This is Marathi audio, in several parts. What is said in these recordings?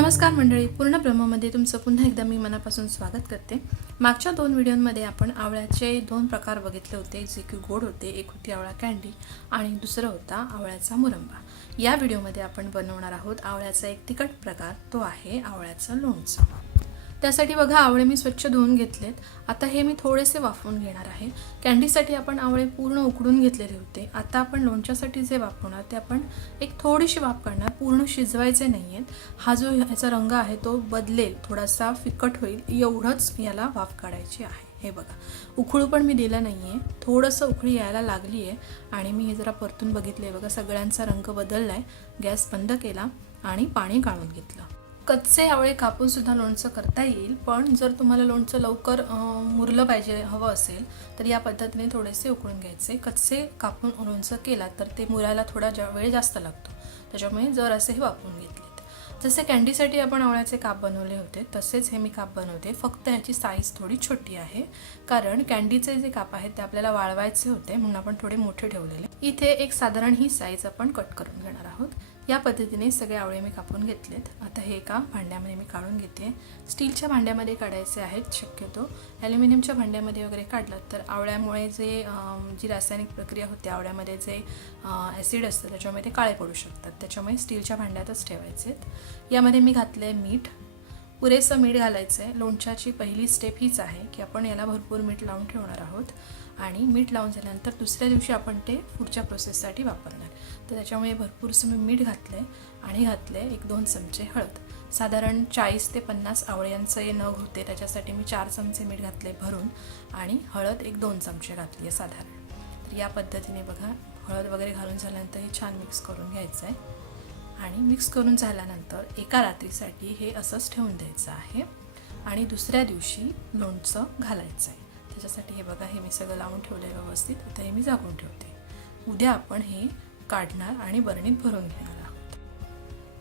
नमस्कार मंडळी पूर्ण ब्रह्मामध्ये तुमचं पुन्हा एकदा मी मनापासून स्वागत करते. मागच्या दोन व्हिडिओमध्ये आपण आवळ्याचे दोन प्रकार बघितले होते जे की गोड होते एक होती आवळा कँडी आणि दुसरं होता आवळ्याचा मुरंबा. या व्हिडिओमध्ये आपण बनवणार आहोत आवळ्याचा एक तिखट प्रकार तो आहे आवळ्याचं लोणचं. त्यासाठी बघा आवळे मी स्वच्छ धुवून घेतलेत. आता हे मी थोडेसे वाफवून घेणार आहे. कँडीसाठी आपण आवळे पूर्ण उकडून घेतलेले होते. आता आपण लोणच्यासाठी जे वापरणार ते आपण एक थोडीशी वाफ काढणार पूर्ण शिजवायचे नाही आहेत हा जो ह्याचा रंग आहे तो बदलेल. थोडासा फिकट होईल. एवढंच याला वाफ काढायची आहे. हे बघा. उकळू पण मी दिलं नाही आहे थोडंसं उकळी यायला लागली आहे आणि मी हे जरा परतून बघितले बघा सगळ्यांचा रंग बदलला आहे गॅस बंद केला आणि पाणी काढून घेतलं. कच्चे आवळे कापून सुद्धा लोणचं करता येईल पण जर तुम्हाला लोणचं लवकर मुरलं पाहिजे हवं असेल तर या पद्धतीने थोडेसे उकळून घ्यायचे. कच्चे कापून लोणचं केला तर ते मुरायला थोडा जा वेळ जास्त लागतो. त्याच्यामुळे जर असे हे वापरून घेतलेत. जसे कँडीसाठी आपण आवळ्याचे काप बनवले होते तसेच हे मी काप बनवते. फक्त ह्याची साईज थोडी छोटी आहे कारण कँडीचे जे काप आहेत ते आपल्याला वाळवायचे होते म्हणून आपण थोडे मोठे ठेवलेले. इथे एक साधारण ही साईज आपण कट करून घेणार आहोत. या पद्धतीने सगळे आवळे मी कापून घेतलेत. आता हे एका भांड्यामध्ये मी काढून घेते. स्टीलच्या भांड्यामध्ये काढायचे आहेत शक्यतो. ॲल्युमिनियमच्या भांड्यामध्ये वगैरे काढलं तर आवळ्यामुळे जे जी रासायनिक प्रक्रिया होते आवळ्यामध्ये जे ॲसिड असतं त्याच्यामुळे ते काळे पडू शकतात. त्याच्यामुळे स्टीलच्या भांड्यातच ठेवायचे यामध्ये मी घातलं आहे मीठ. पुरेसं मीठ घालायचं आहे लोणच्याची पहिली स्टेप हीच आहे की आपण याला भरपूर मीठ लावून ठेवणार आहोत. आणि मीठ लावून झाल्यानंतर दुसऱ्या दिवशी आपण ते पुढच्या प्रोसेससाठी वापरणार. तर त्याच्यामुळे भरपूरसं मी मीठ घातलं आहे आणि घातलं आहे एक दोन चमचे हळद. साधारण चाळीस ते पन्नास आवळ्यांचे नग होते त्याच्यासाठी मी चार चमचे मीठ घातले भरून आणि हळद एक दोन चमचे घातली आहे साधारण. तर या पद्धतीने बघा हळद वगैरे घालून झाल्यानंतर हे छान मिक्स करून घ्यायचं आहे आणि मिक्स करून झाल्यानंतर एका रात्रीसाठी हे असंच ठेवून द्यायचं आहे. आणि दुसऱ्या दिवशी लोणचं घालायचं आहे त्याच्यासाठी हे बघा हे मी सगळं लावून ठेवलं आहे व्यवस्थित. आता हे मी झाकून ठेवते. उद्या आपण हे काढणार आणि बरणीत भरून घेणार आहोत.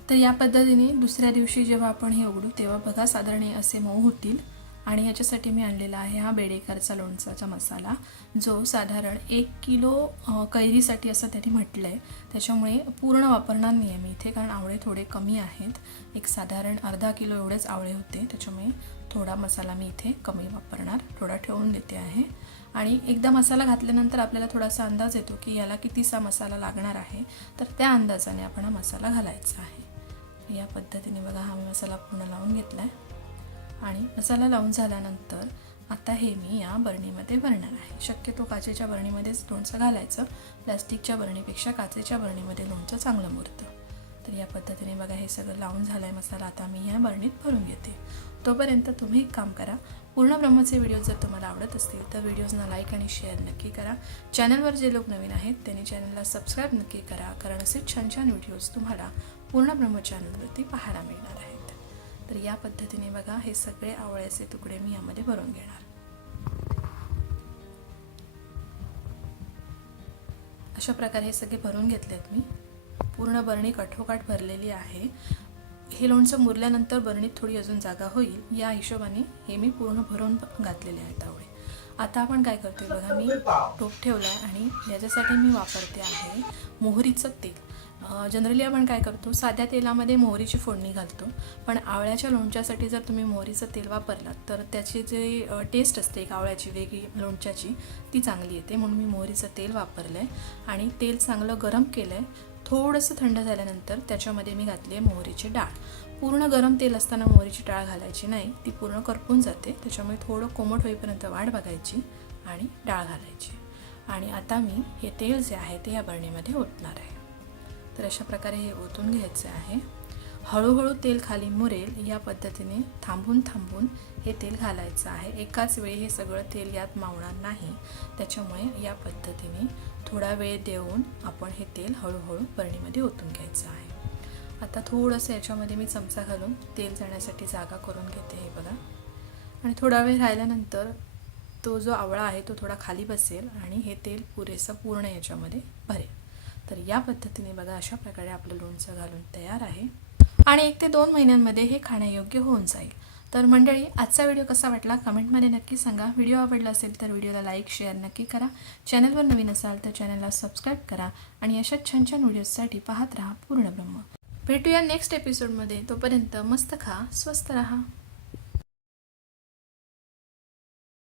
तर या पद्धतीने दुसऱ्या दिवशी जेव्हा आपण हे उघडू तेव्हा बघा साधारण असे मऊ होतील. आणि ह्याच्यासाठी मी आणलेला आहे हा बेडेकरचा लोणचाचा मसाला जो साधारण एक किलो कैरीसाठी असं त्यांनी म्हटलं आहे त्याच्यामुळे पूर्ण वापरणार नाही आहे मी इथे कारण आवळे थोडे कमी आहेत. एक साधारण अर्धा किलो एवढेच आवळे होते त्याच्यामुळे थोडा मसाला मी इथे कमी वापरणार थोडा ठेवून देते आहे. आणि एकदा मसाला घातल्यानंतर आपल्याला थोडासा अंदाज येतो की याला कितीसा मसाला लागणार आहे तर त्या अंदाजाने आपण हा मसाला घालायचा आहे. या पद्धतीने बघा हा मी मसाला पूर्ण लावून घेतला आहे आणि मसाला लावून झाल्यानंतर आता हे मी या बरणीमध्ये भरणार आहे. शक्यतो काचेच्या बरणीमध्येच लोणचं घालायचं. प्लॅस्टिकच्या बरणीपेक्षा काचेच्या बरणीमध्ये लोणचं चांगलं मुरतं. तर या पद्धतीने बघा हे सगळं लावून झालं आहे मसाला. आता मी ह्या बरणीत भरून घेते. तोपर्यंत तुम्ही एक काम करा. पूर्ण ब्रह्मचे व्हिडिओज जर तुम्हाला आवडत असतील तर व्हिडिओजना लाईक आणि शेअर नक्की करा. चॅनलवर जे लोक नवीन आहेत त्यांनी चॅनलला सबस्क्राईब नक्की करा कारण असे छान छान व्हिडिओज तुम्हाला पूर्ण ब्रह्म चॅनलवरती पाहायला मिळणार आहेत. तर या पद्धतीने बघा हे सगळे आवळ्याचे तुकडे मी यामध्ये भरून घेणार. अशा प्रकारे हे सगळे भरून घेतलेत मी. पूर्ण बरणी कठोकाठ भरलेली आहे. हे लोणचं मुरल्यानंतर बरणीत थोडी अजून जागा होईल. या हिशोबाने हे मी पूर्ण भरून घातलेले आहेत आवळे. आता आपण काय करतोय बघा मी टोप ठेवला आहे आणि याच्यासाठी मी वापरते आहे मोहरीचं तेल. जनरली आपण काय करतो साध्या तेलामध्ये मोहरीची फोडणी घालतो. पण आवळ्याच्या लोणच्यासाठी जर तुम्ही मोहरीचं तेल वापरलात तर त्याची जे टेस्ट असते एक आवळ्याची वेगळी लोणच्याची ती चांगली येते. म्हणून मी मोहरीचं तेल वापरलं आहे आणि तेल चांगलं गरम केलं आहे थोडंसं थंड झाल्यानंतर त्याच्यामध्ये मी घातली आहे मोहरीची डाळ. पूर्ण गरम तेल असताना मोहरीची डाळ घालायची नाही ती पूर्ण करपून जाते. त्याच्यामुळे थोडं कोमट होईपर्यंत वाढ बघायची आणि डाळ घालायची. आणि आता मी हे तेल जे आहे ते या बरणीमध्ये ओतणार आहे. तर अशा प्रकारे हे ओतून घ्यायचे आहे. हळूहळू तेल खाली मुरेल या पद्धतीने थांबून थांबून हे तेल घालायचं आहे. एकाच वेळी हे सगळं तेल यात मावणार नाही. त्याच्यामुळे या पद्धतीने थोडा वेळ देऊन आपण हे तेल हळूहळू बरणीमध्ये ओतून घ्यायचं आहे. आता थोडंसं याच्यामध्ये मी चमचा घालून तेल जाण्यासाठी जागा करून घेते हे बघा. आणि थोडा वेळ राहिल्यानंतर तो जो आवळा आहे तो थोडा खाली बसेल आणि हे तेल पुरेसं पूर्ण याच्यामध्ये भरेल. तर या पद्धतीने बघा अशा प्रकारे आपलं लोणचं घालून तयार आहे. आणि एक ते दोन महिन्यांमध्ये हे खाण्यायोग्य होऊन जाईल. तर मंडळी आजचा व्हिडिओ कसा वाटला कमेंटमध्ये नक्की सांगा. व्हिडिओ आवडला असेल तर व्हिडिओला लाईक शेअर नक्की करा. चॅनलवर नवीन असाल तर चॅनलला सबस्क्राईब करा आणि अशा छान छान व्हिडिओजसाठी पाहत राहा पूर्ण ब्रह्म. भेटूया नेक्स्ट एपिसोडमध्ये. तोपर्यंत मस्त खा स्वस्त राहा.